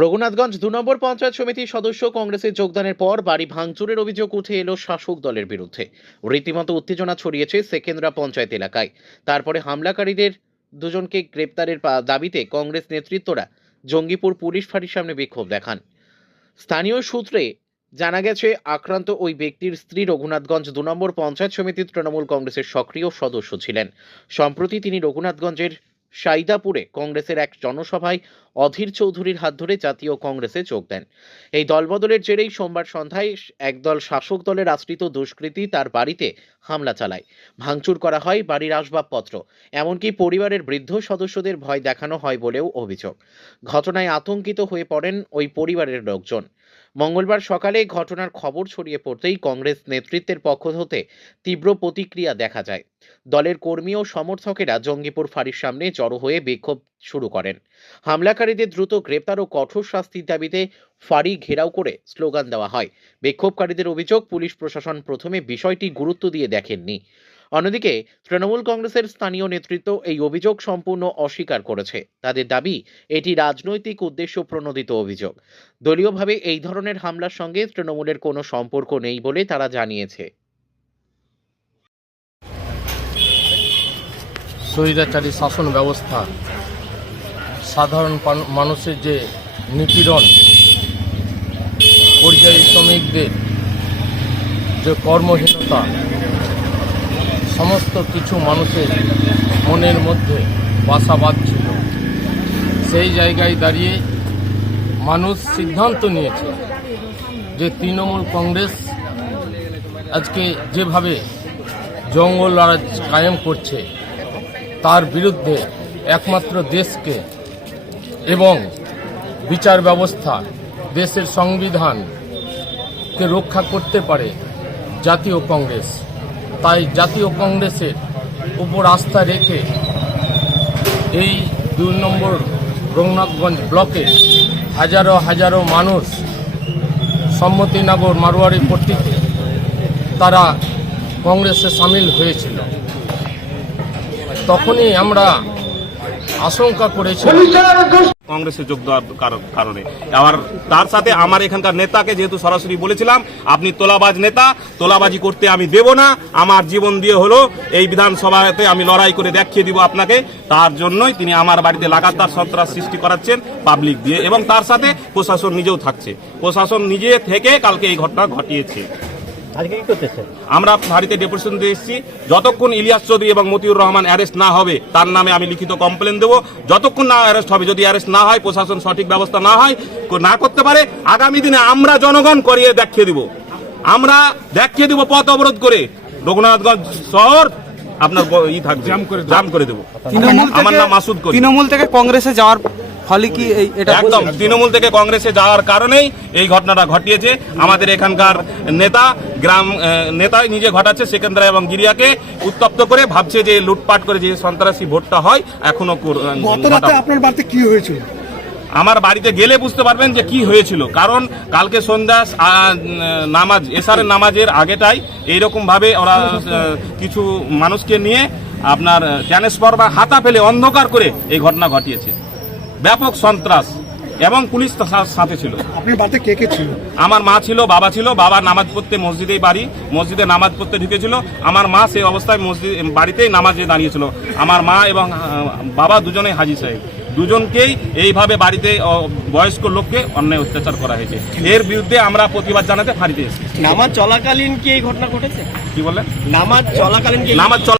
রঘুনাথগঞ্জ ২ নম্বর পঞ্চায়েত সমিতির সদস্য কংগ্রেসে যোগদানের পর বাড়ি ভাঙচুরের অভিযোগ উঠে এলো শাসক দলের বিরুদ্ধে। রীতিমতো উত্তেজনা ছড়িয়েছে সেকেন্দ্রা পঞ্চায়েত এলাকায়। তারপরে হামলাকারীদের দুজনকে গ্রেপ্তারের দাবিতে কংগ্রেস নেতৃত্বরা জঙ্গিপুর পুলিশ ফাঁড়ির সামনে বিক্ষোভ দেখান। স্থানীয় সূত্রে জানা গেছে, আক্রান্ত ওই ব্যক্তির স্ত্রী রঘুনাথগঞ্জ ২ নম্বর পঞ্চায়েত সমিতির তৃণমূল কংগ্রেসের সক্রিয় সদস্য ছিলেন। সম্প্রতি তিনি রঘুনাথগঞ্জের সাইদাপুরে কংগ্রেসের এক জনসভায় অধীর চৌধুরীর হাত ধরে জাতীয় কংগ্রেসে যোগ দেন। এই দলবদলের জেরেই সোমবার সন্ধ্যায় একদল শাসক দলের আশ্রিত দুষ্কৃতী তার বাড়িতে হামলা চালায়। ভাঙচুর করা হয় বাড়ির আসবাবপত্র, এমনকি পরিবারের বৃদ্ধ সদস্যদের ভয় দেখানো হয় বলেও অভিযোগ। ঘটনায় আতঙ্কিত হয়ে পড়েন ওই পরিবারের লোকজন। মঙ্গলবার সকালে ঘটনার খবর ছড়িয়ে পড়তেই কংগ্রেস নেতৃত্বের পক্ষ হতে তীব্র প্রতিক্রিয়া দেখা যায়। দলের কর্মী ও সমর্থকেরা জঙ্গিপুর ফাঁড়ির সামনে জড়ো হয়ে বিক্ষোভ শুরু করেন। হামলাকারীদের দ্রুত গ্রেপ্তার ও কঠোর শাস্তির দাবিতে ফাঁড়ি ঘেরাও করে স্লোগান দেওয়া হয়। বিক্ষোভকারীদের অভিযোগ, পুলিশ প্রশাসন প্রথমে বিষয়টি গুরুত্ব দিয়ে দেখেননি। অন্যদিকে তৃণমূল কংগ্রেসের স্থানীয় নেতৃত্ব এই অভিযোগ সম্পূর্ণ অস্বীকার করেছে। তাদের দাবি, এটি রাজনৈতিক উদ্দেশ্য প্রণোদিত অভিযোগ। দলীয়ভাবে এই ধরনের হামলার সঙ্গে তৃণমূলের কোনো সম্পর্ক নেই বলে তারা জানিয়েছে। স্বৈরাচারী শাসন ব্যবস্থা, সাধারণ মানুষের যে নিপীড়ন, পরিযায়ী শ্রমিকদের যে কর্মহীনতা, সমস্ত কিছু মানুষের মনের মধ্যে বাসা বাঁধছিল। সেই জায়গায় দাঁড়িয়ে মানুষ সিদ্ধান্ত নিয়েছে যে তৃণমূল কংগ্রেস আজকে যেভাবে জঙ্গল রাজ কায়েম করছে, তার বিরুদ্ধে একমাত্র দেশকে এবং বিচার ব্যবস্থা, দেশের সংবিধানকে রক্ষা করতে পারে জাতীয় কংগ্রেস। তাই জাতীয় কংগ্রেসের উপর আস্থা রেখে এই ২ নম্বর রঘুনাথগঞ্জ ব্লকে হাজারো হাজারো মানুষ সম্মতিনগর মারোয়ারি পট্টিতে তারা কংগ্রেসে সামিল হয়েছিল। তখনই আমরা আশঙ্কা করেছিলাম কংগ্রেসে যোগ দেওয়ার কারণে। আবার তার সাথে আমার এখানকার নেতাকে যেহেতু সরাসরি বলেছিলাম, আপনি তোলাবাজ নেতা, তোলাবাজি করতে আমি দেব না, আমার জীবন দিয়ে হলো এই বিধানসভাতে আমি লড়াই করে দেখিয়ে দিব আপনাকে। তার জন্যই তিনি আমার বাড়িতে লাগাতার সন্ত্রাস সৃষ্টি করাচ্ছেন পাবলিক দিয়ে, এবং তার সাথে প্রশাসন নিজেও থাকছে। প্রশাসন নিজে থেকে কালকে এই ঘটনা ঘটিয়েছে। আমরা বাড়িতে ডেপুটেশন দিয়ে এসেছি, যতক্ষণ ইলিয়াস চৌধুরী এবং মতিউর রহমান অ্যারেস্ট না হবে তার নামে আমি লিখিত কমপ্লেন দেবো। যতক্ষণ না অ্যারেস্ট হবে, যদি অ্যারেস্ট না হয়, প্রশাসন সঠিক ব্যবস্থা না হয়, না করতে পারে, আগামী দিনে আমরা জনগণ করিয়ে দেখিয়ে দিব। আমরা দেখিয়ে দিব পথ অবরোধ করে রঘুনাথগঞ্জ শহর আপনার জাম করে দেবো। আমার নাম মাসুদ করিম। তৃণমূল থেকে কংগ্রেসে যাওয়ার ফলে কি এটা একদম তৃণমূল থেকে কংগ্রেসে যাওয়ার কারণেই এই ঘটনাটা ঘটিয়েছে। আমাদের এখানকার নেতা, গ্রাম নেতাই নিজে ঘটাচ্ছে, সেকেন্দ্রা এবং গিরিয়াকে উত্তপ্ত করে ভাবছে যে লুটপাট করে যে সন্ত্রাসী ভোটটা হয় এখনো। আপনার বাড়িতে কি হয়েছিল? আমার বাড়িতে গেলে বুঝতে পারবেন যে কি হয়েছিল, কারণ কালকে সন্ধ্যা নামাজ, এশারের নামাজের আগেটাই এইরকম ভাবে ওরা কিছু মানুষকে নিয়ে আপনার ট্রান্সফর বা হাতা ফেলে অন্ধকার করে এই ঘটনা ঘটিয়েছে। ব্যাপক সন্ত্রাস, এবং পুলিশ সাথে ছিল। আপনার বাড়িতে কে কে ছিল? আমার মা ছিল, বাবা ছিল। বাবা নামাজ পড়তে মসজিদেই বাড়ি, মসজিদে নামাজ পড়তে ঢুকেছিল। আমার মা সেই অবস্থায় বাড়িতেই নামাজে দাঁড়িয়েছিল। আমার মা এবং বাবা দুজনেই হাজী সাহেব, দুজনকেই এইভাবে বাড়িতে বয়স্ক লোককে অন্যায় অত্যাচার করা হয়েছে। এর বিরুদ্ধে আমরা প্রতিবাদ জানাতে ফাঁড়িতে এসেছি। নামাজ চলাকালীন কি এই ঘটনা ঘটেছে? কি বলেন? নামাজ চলাকালীন নামাজ